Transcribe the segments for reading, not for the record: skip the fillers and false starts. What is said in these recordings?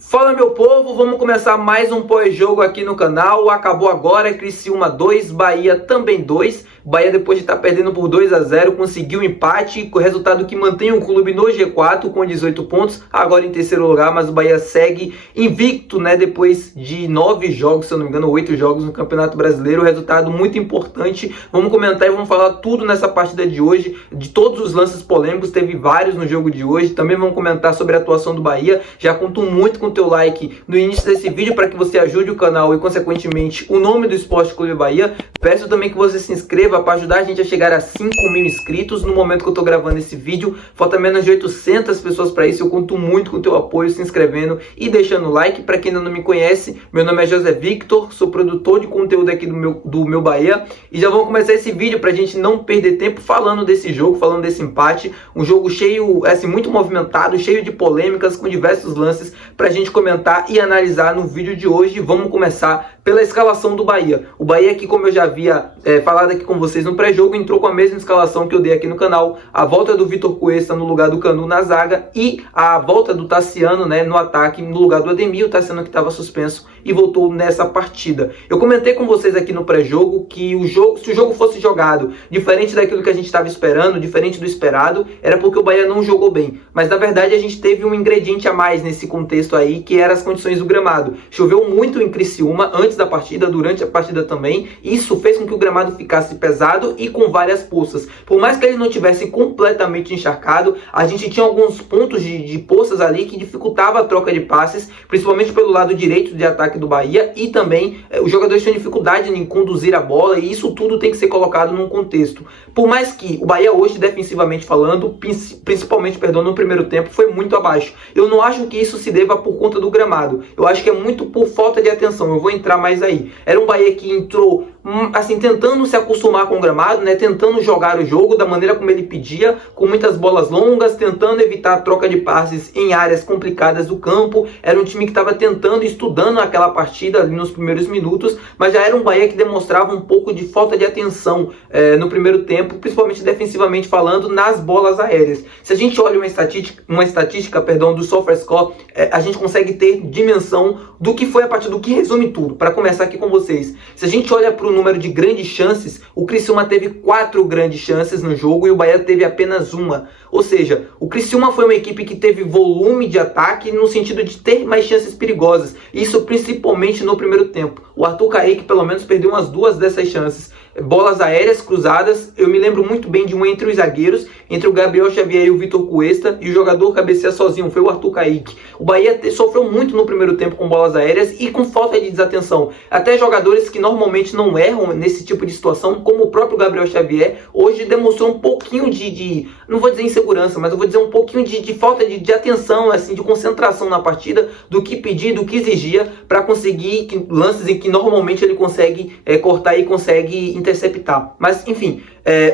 Fala, meu povo, vamos começar mais um pós-jogo aqui no canal. Acabou agora, Criciúma 2, Bahia também 2. Bahia, depois de estar perdendo por 2-0, conseguiu um empate, com o resultado que mantém o clube no G4 com 18 pontos, agora em terceiro lugar, mas o Bahia segue invicto, né, depois de 9 jogos, se eu não me engano, 8 jogos no Campeonato Brasileiro, resultado muito importante. Vamos comentar e vamos falar tudo nessa partida de hoje, de todos os lances polêmicos, teve vários no jogo de hoje, também vamos comentar sobre a atuação do Bahia. Já conto muito com o teu like no início desse vídeo para que você ajude o canal e, consequentemente, o nome do Esporte Clube Bahia. Peço também que você se inscreva para ajudar a gente a chegar a 5 mil inscritos. No momento que eu estou gravando esse vídeo, falta menos de 800 pessoas para isso. Eu conto muito com o teu apoio, se inscrevendo e deixando o like. Para quem ainda não me conhece, meu nome é José Victor, sou produtor de conteúdo aqui do meu Bahia. E já vamos começar esse vídeo para a gente não perder tempo falando desse jogo, falando desse empate. Um jogo cheio, assim, muito movimentado, cheio de polêmicas, com diversos lances para a gente comentar e analisar no vídeo de hoje. Vamos começar pela escalação do Bahia. O Bahia, que, como eu já havia falado aqui com vocês no pré-jogo, entrou com a mesma escalação que eu dei aqui no canal. A volta do Vitor Cuesta no lugar do Canu na zaga e a volta do Tassiano, né, no ataque no lugar do Ademir. O Tassiano que estava suspenso e voltou nessa partida. Eu comentei com vocês aqui no pré-jogo que se o jogo fosse jogado diferente daquilo que a gente estava esperando, diferente do esperado, era porque o Bahia não jogou bem. Mas na verdade a gente teve um ingrediente a mais nesse contexto aí, que eram as condições do gramado. Choveu muito em Criciúma antes da partida, durante a partida também. Isso fez com que o gramado ficasse pesado e com várias poças. Por mais que ele não tivesse completamente encharcado, a gente tinha alguns pontos de poças ali que dificultava a troca de passes, principalmente pelo lado direito de ataque do Bahia, e também os jogadores tinham dificuldade em conduzir a bola, e isso tudo tem que ser colocado num contexto. Por mais que o Bahia hoje, defensivamente falando, principalmente, no primeiro tempo, foi muito abaixo. Eu não acho que isso se deva por conta do gramado. Eu acho que é muito por falta de atenção. Eu vou entrar mais aí. Era um Bahia que entrou assim, tentando se acostumar com o gramado, né, tentando jogar o jogo da maneira como ele pedia, com muitas bolas longas, tentando evitar a troca de passes em áreas complicadas do campo. Era um time que estava tentando, estudando aquela partida ali nos primeiros minutos, mas já era um Bahia que demonstrava um pouco de falta de atenção no primeiro tempo, principalmente defensivamente falando, nas bolas aéreas. Se a gente olha uma estatística do SofaScore, a gente consegue ter dimensão do que foi a partida, do que resume tudo. Para começar aqui com vocês, se a gente olha para o número de grandes chances, o Criciúma teve 4 grandes chances no jogo e o Bahia teve apenas uma. Ou seja, o Criciúma foi uma equipe que teve volume de ataque no sentido de ter mais chances perigosas. Isso principalmente no primeiro tempo. O Arthur Kaique pelo menos perdeu umas 2 dessas chances. Bolas aéreas cruzadas, eu me lembro muito bem de um entre os zagueiros, entre o Gabriel Xavier e o Vitor Cuesta, e o jogador cabeceia sozinho, foi o Arthur Kaique. O Bahia sofreu muito no primeiro tempo com bolas aéreas e com falta de desatenção. Até jogadores que normalmente não erram nesse tipo de situação, como o próprio Gabriel Xavier, hoje demonstrou um pouquinho não vou dizer insegurança, mas eu vou dizer um pouquinho de falta de atenção, assim, de concentração na partida, do que pedir, do que exigia, para conseguir lances em que normalmente ele consegue cortar e consegue interceptar. Mas enfim,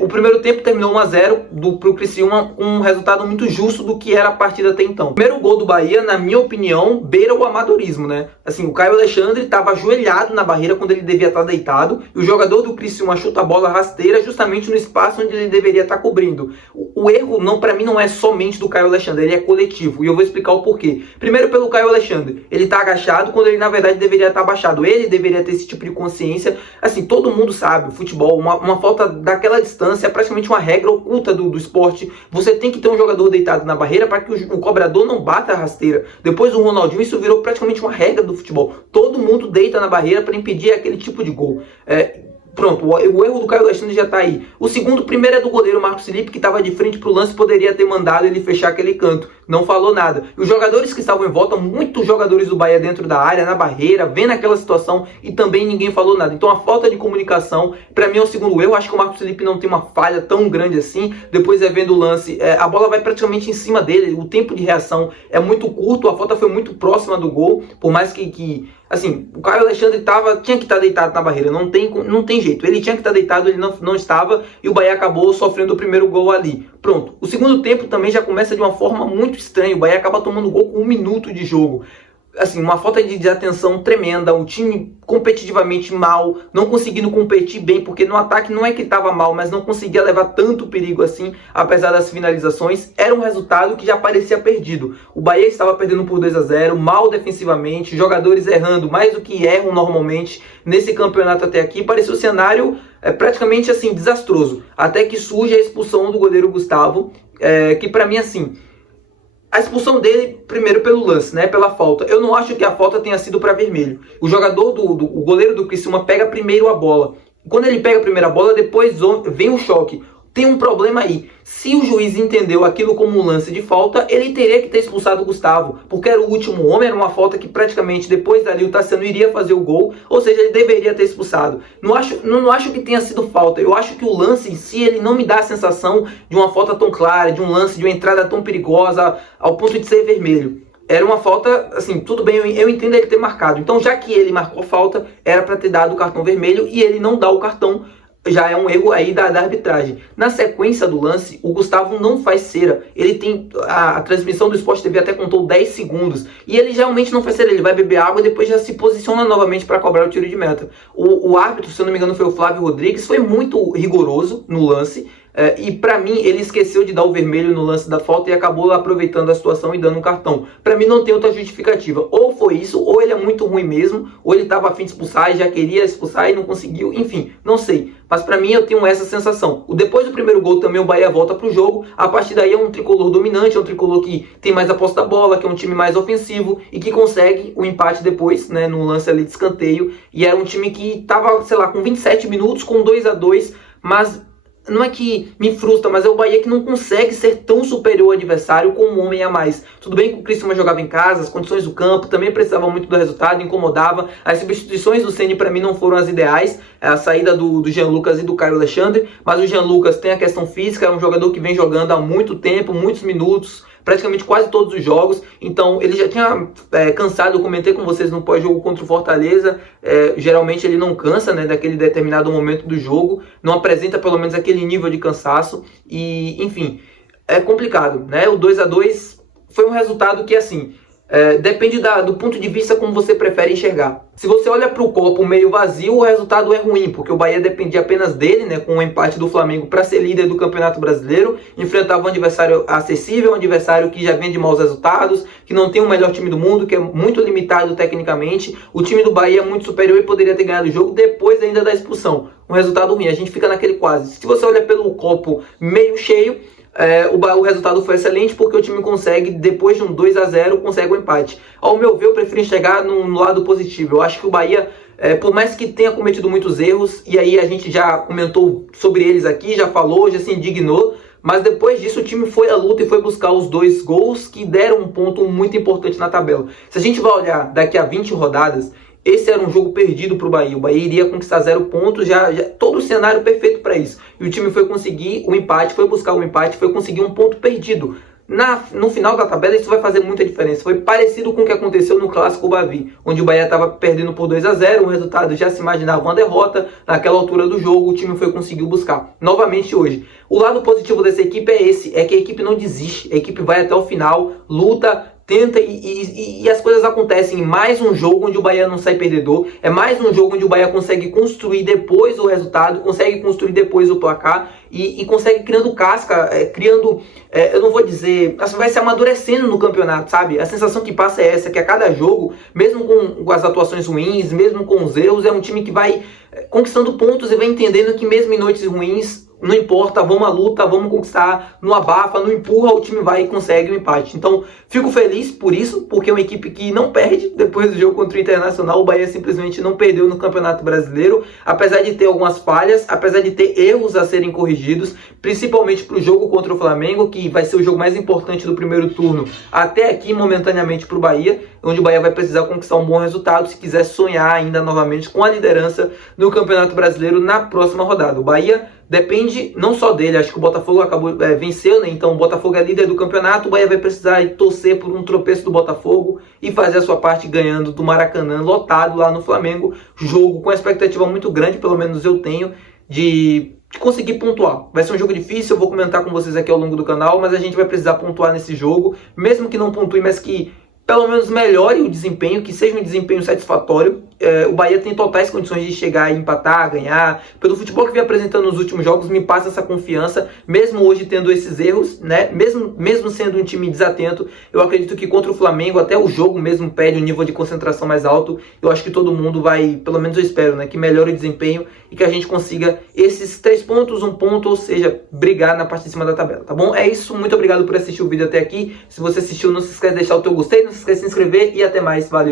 o primeiro tempo terminou 1-0 pro Criciúma, um resultado muito justo do que era a partida até então. O primeiro gol do Bahia, na minha opinião, beira o amadorismo, né? Assim, o Caio Alexandre estava ajoelhado na barreira quando ele devia estar deitado, e o jogador do Criciúma chuta a bola rasteira justamente no espaço onde ele deveria estar cobrindo. O erro, para mim, não é somente do Caio Alexandre, ele é coletivo, e eu vou explicar o porquê. Primeiro, pelo Caio Alexandre, ele está agachado quando ele na verdade deveria estar abaixado. Ele deveria ter esse tipo de consciência. Assim, todo mundo sabe, o futebol, uma falta daquela distância é praticamente uma regra oculta do esporte. Você tem que ter um jogador deitado na barreira para que o cobrador não bata a rasteira. Depois do Ronaldinho, isso virou praticamente uma regra do futebol. Todo mundo deita na barreira para impedir aquele tipo de gol. Pronto, o erro do Caio Alexandre já está aí. O segundo, primeiro, é do goleiro Marcos Felipe, que estava de frente para o lance, poderia ter mandado ele fechar aquele canto. Não falou nada. E os jogadores que estavam em volta, muitos jogadores do Bahia dentro da área, na barreira, vendo aquela situação, e também ninguém falou nada. Então a falta de comunicação, para mim, é o segundo erro. Acho que o Marcos Felipe não tem uma falha tão grande assim. Depois, vendo o lance, a bola vai praticamente em cima dele. O tempo de reação é muito curto, a falta foi muito próxima do gol, por mais que assim, o Caio Alexandre tinha que estar deitado na barreira, não tem jeito. Ele tinha que estar deitado, ele não estava, e o Bahia acabou sofrendo o primeiro gol ali. Pronto. O segundo tempo também já começa de uma forma muito estranha. O Bahia acaba tomando gol com 1 minuto de jogo. assim, uma falta de atenção tremenda, o time competitivamente mal, não conseguindo competir bem, porque no ataque não é que estava mal, mas não conseguia levar tanto perigo assim, apesar das finalizações. Era um resultado que já parecia perdido. O Bahia estava perdendo por 2-0, mal defensivamente, jogadores errando mais do que erram normalmente nesse campeonato até aqui. Parecia um cenário praticamente assim desastroso, até que surge a expulsão do goleiro Gustavo, que para mim assim, a expulsão dele, primeiro pelo lance, né, pela falta. Eu não acho que a falta tenha sido para vermelho. O jogador, o goleiro do Criciúma pega primeiro a bola. Quando ele pega a primeira bola, depois vem o choque. Tem um problema aí. Se o juiz entendeu aquilo como um lance de falta, ele teria que ter expulsado o Gustavo, porque era o último homem, era uma falta que praticamente depois dali o Tassiano iria fazer o gol, ou seja, ele deveria ter expulsado. Não acho que tenha sido falta, eu acho que o lance em si, ele não me dá a sensação de uma falta tão clara, de um lance, de uma entrada tão perigosa, ao ponto de ser vermelho. Era uma falta, assim, tudo bem, eu entendo ele ter marcado. Então, já que ele marcou falta, era para ter dado o cartão vermelho, e ele não dá o cartão, já é um erro aí da arbitragem. Na sequência do lance, o Gustavo não faz cera. Ele tem, a transmissão do Sport TV até contou 10 segundos. E ele realmente não faz cera. Ele vai beber água e depois já se posiciona novamente para cobrar o tiro de meta. O árbitro, se eu não me engano, foi o Flávio Rodrigues, foi muito rigoroso no lance. E pra mim, ele esqueceu de dar o vermelho no lance da falta e acabou aproveitando a situação e dando um cartão. Pra mim não tem outra justificativa. Ou foi isso, ou ele é muito ruim mesmo, ou ele tava a fim de expulsar e já queria expulsar e não conseguiu. Enfim, não sei. Mas pra mim eu tenho essa sensação. Depois do primeiro gol também o Bahia volta pro jogo. A partir daí é um tricolor dominante, é um tricolor que tem mais a posse da bola, que é um time mais ofensivo e que consegue o empate depois, né, no lance ali de escanteio. E era um time que tava, sei lá, com 27 minutos, com 2-2, mas não é que me frustra, mas é o Bahia que não consegue ser tão superior ao adversário com um homem a mais. Tudo bem que o Criciúma jogava em casa, as condições do campo também precisavam muito do resultado, incomodava. As substituições do Ceni para mim não foram as ideais, a saída do Jean Lucas e do Caio Alexandre, mas o Jean Lucas tem a questão física, é um jogador que vem jogando há muito tempo, muitos minutos, praticamente quase todos os jogos, então ele já tinha cansado, eu comentei com vocês no pós-jogo contra o Fortaleza, geralmente ele não cansa, né, daquele determinado momento do jogo, não apresenta pelo menos aquele nível de cansaço, e enfim, é complicado, né, o 2-2 foi um resultado que assim, depende do ponto de vista como você prefere enxergar. Se você olha para o copo meio vazio, o resultado é ruim, porque o Bahia dependia apenas dele, né, com o empate do Flamengo para ser líder do Campeonato Brasileiro, enfrentava um adversário acessível, um adversário que já vem de maus resultados, que não tem o melhor time do mundo, que é muito limitado tecnicamente. O time do Bahia é muito superior e poderia ter ganhado o jogo depois ainda da expulsão. Um resultado ruim, a gente fica naquele quase. Se você olha pelo copo meio cheio, o resultado foi excelente porque o time consegue, depois de um 2-0, consegue um empate. Ao meu ver, eu prefiro enxergar no lado positivo. Eu acho que o Bahia, por mais que tenha cometido muitos erros, e aí a gente já comentou sobre eles aqui, já falou, já se indignou, mas depois disso o time foi à luta e foi buscar os 2 gols que deram um ponto muito importante na tabela. Se a gente vai olhar daqui a 20 rodadas, esse era um jogo perdido para o Bahia. O Bahia iria conquistar 0 pontos, já todo o cenário perfeito para isso. E o time foi conseguir o empate, foi buscar o empate, foi conseguir um ponto perdido. No final da tabela isso vai fazer muita diferença. Foi parecido com o que aconteceu no Clássico Bavi, onde o Bahia estava perdendo por 2-0, o resultado já se imaginava uma derrota. Naquela altura do jogo o time conseguiu buscar. Novamente hoje. O lado positivo dessa equipe é esse, é que a equipe não desiste, a equipe vai até o final, luta, tenta e as coisas acontecem. Mais um jogo onde o Bahia não sai perdedor, é mais um jogo onde o Bahia consegue construir depois o resultado, consegue construir depois o placar e consegue criando casca, eu não vou dizer, vai se amadurecendo no campeonato, sabe? A sensação que passa é essa, que a cada jogo, mesmo com as atuações ruins, mesmo com os erros, é um time que vai conquistando pontos e vai entendendo que mesmo em noites ruins, não importa, vamos à luta, vamos conquistar, não abafa, não empurra, o time vai e consegue o empate. Então, fico feliz por isso, porque é uma equipe que não perde depois do jogo contra o Internacional. O Bahia simplesmente não perdeu no Campeonato Brasileiro, apesar de ter algumas falhas, apesar de ter erros a serem corrigidos, principalmente para o jogo contra o Flamengo, que vai ser o jogo mais importante do primeiro turno, até aqui momentaneamente para o Bahia, onde o Bahia vai precisar conquistar um bom resultado se quiser sonhar ainda novamente com a liderança no Campeonato Brasileiro na próxima rodada. O Bahia depende não só dele, acho que o Botafogo acabou venceu, né? Então o Botafogo é líder do campeonato, o Bahia vai precisar torcer por um tropeço do Botafogo e fazer a sua parte ganhando do Maracanã, lotado lá no Flamengo, jogo com expectativa muito grande, pelo menos eu tenho, de conseguir pontuar. Vai ser um jogo difícil, eu vou comentar com vocês aqui ao longo do canal, mas a gente vai precisar pontuar nesse jogo, mesmo que não pontue, mas que pelo menos melhore o desempenho, que seja um desempenho satisfatório. O Bahia tem totais condições de chegar e empatar, ganhar. Pelo futebol que vem apresentando nos últimos jogos, me passa essa confiança, mesmo hoje tendo esses erros, né? Mesmo sendo um time desatento, eu acredito que contra o Flamengo, até o jogo mesmo pede um nível de concentração mais alto. Eu acho que todo mundo vai, pelo menos eu espero, né? Que melhore o desempenho e que a gente consiga esses 3 pontos, 1 ponto, ou seja, brigar na parte de cima da tabela, tá bom? É isso, muito obrigado por assistir o vídeo até aqui. Se você assistiu, não se esquece de deixar o teu gostei, não se esquece de se inscrever e até mais, valeu!